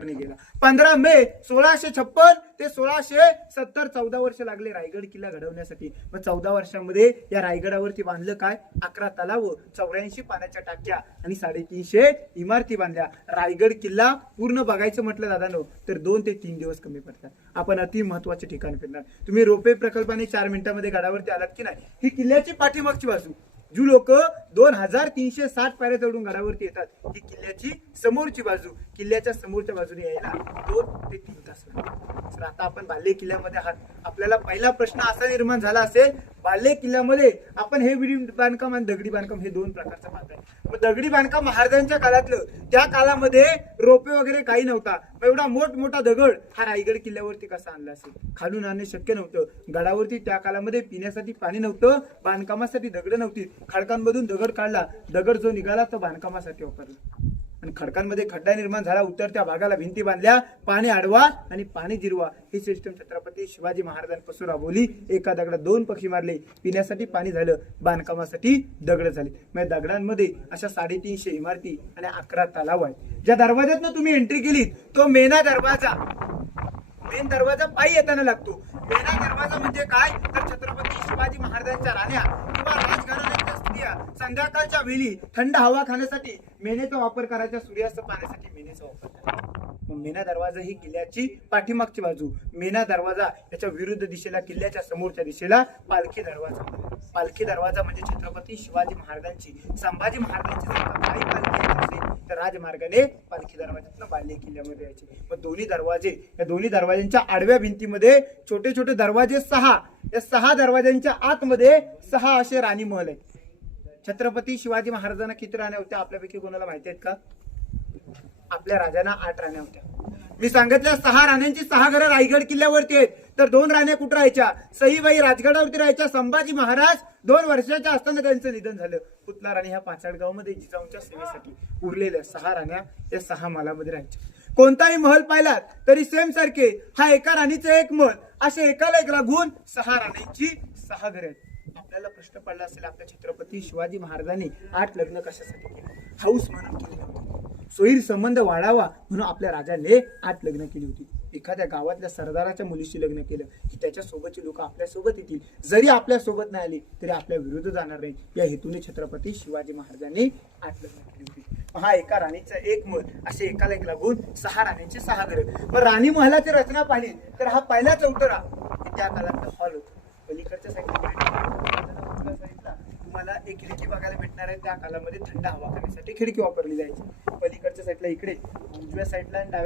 गेला 15 मे 1656 ते 1670 14 वर्ष लागले रायगड किल्ला घडवण्यासाठी. मग 14 वर्षांमध्ये या रायगडावरती बांधलं काय? 11 तलाव, 84 पाण्याच्या टाक्या आणि 350 इमारती बांधल्या. रायगड किल्ला पूर्ण बघायचं म्हटलं दादांनो तर 2 ते 3 दिवस कमी पडतात. आपण अति महत्वाचे ठिकाण फिरणार. तुम्ही रोपे प्रकल्पाने 4 मिनिटांमध्ये गडावरती आलात की नाही? ही किल्ल्याची पाठीमागची बाजू. जी लोक 2360 पायऱ्या चढून गडावरती येतात, ही किल्ल्याची समोरची बाजू. किल्ल्याच्या समोरच्या बाजूने यायला 2 ते 3 तास लागतात. तर आता आपण बाल्हे किल्ल्यामध्ये आहात. आपल्याला पहिला प्रश्न असा निर्माण झाला असेल, बाल्हे किल्ल्यामध्ये आपण हे विडी बांधकाम आणि दगडी बांधकाम हे 2 प्रकारचं पाहत आहे. मग दगडी बांधकाम महाराजांच्या काळातलं, त्या काळामध्ये रोपे वगैरे काही नव्हता. एवढा मोठमोठा दगड हा रायगड किल्ल्यावरती कसा आणला असेल? खालून आणणे शक्य नव्हतं. गडावरती त्या काळामध्ये पिण्यासाठी पाणी नव्हतं, बांधकामासाठी दगड नव्हती. खडकांमधून दगड काढला, दगड जो निघाला तो बांधकामासाठी वापरला. आणि खडकांमध्ये खड्डा निर्माण झाला, उतरत्या भागाला भिंती बांधल्या, पाणी अडवा आणि पाणी जिरवा ही सिस्टम छत्रपती शिवाजी महाराजांपासून राबवली. एका दगडात 2 पक्षी मारले. पिण्यासाठी पाणी झालं, बांधकामासाठी दगड झाले. म्हणजे दगडांमध्ये अशा 350 इमारती आणि 11 तलाव आहेत. ज्या दरवाज्यातनं तुम्ही एंट्री केलीत तो मेना दरवाजा, मेन दरवाजा पायी येताना लागतो. मेना दरवाजा म्हणजे काय? तर छत्रपती शिवाजी महाराजांच्या राण्या किंवा राजघराण्याच्या स्त्रिया संध्याकाळच्या वेळी थंड हवा खाण्यासाठी मेनेचा वापर करायचा, सूर्यास्त पाहण्यासाठी मेनेचा वापर करायचा. मेना दरवाजा ही किल्ल्याची पाठीमागची बाजू. मेना दरवाजा याच्या विरुद्ध दिशेला, किल्ल्याच्या समोरच्या दिशेला पालखी दरवाजा. पालखी दरवाजा म्हणजे छत्रपती शिवाजी महाराजांची, संभाजी महाराजांची काही पालखी यायची असेल तर राजमार्गाने पालखी दरवाज्यातून बाल्हे किल्ल्यामध्ये यायचे. मग दोन्ही दरवाजे, या दोन्ही दरवाज्यांच्या आडव्या भिंतीमध्ये छोटे छोटे दरवाजे 6. या 6 दरवाज्यांच्या आतमध्ये 6 असे राणी महल आहेत. छत्रपती शिवाजी महाराजांना किती राण्या होत्या आपल्यापैकी कोणाला माहिती आहेत का? आपल्या राजांना 8 राण्या होत्या. मी सांगितल्या 6 राण्यांची 6 घरं रायगड किल्ल्यावरती आहेत. तर 2 राण्या कुठे राहायच्या? सईबाई राजगडावरती राहायच्या. संभाजी महाराज 2 वर्षाच्या असताना त्यांचं निधन झालं. पुतला राणी ह्या पाचाडगाव मध्ये जिजाऊंच्या सेवेसाठी उरलेल्या 6 राण्या या 6 महालामध्ये राहायच्या. कोणताही महल पाहिलात तरी सेम सारखे, हा एका राणीचं एक महल, असे एकाला एक लागून 6 राण्यांची 6 घरे आहेत. आपल्याला प्रश्न पडला असेल, आपल्या छत्रपती शिवाजी महाराजांनी 8 लग्न कशासाठी केले? हाऊस म्हणून केली नव्हती, सोयीर संबंध वाढावा म्हणून आपल्या राजाने 8 लग्न केली होती. एखाद्या गावातल्या सरदाराच्या मुलीशी लग्न केलं की त्याच्या सोबतची लोक आपल्या सोबत येतील. जरी आपल्या सोबत नाही आली तरी आपल्या विरुद्ध जाणार नाही. या हेतूने छत्रपती शिवाजी महाराजांनी 8 लग्न केली होती. हा एका राणीचा एक महल, असे एकाला एक लागून 6 राणींची 6 घरे. पण राणी महलाची रचना पाहिली तर हा पहिला चौतरा त्या काळातला हॉल होता. पलीकडच्या साईडला तुम्हाला एक खिडकी बघायला भेटणार आहे. त्या काळामध्ये थंड हवा खाण्यासाठी खिडकी वापरली जायची. पलीकडच्या साईडला इकडे उजव्या साईडला डाव्या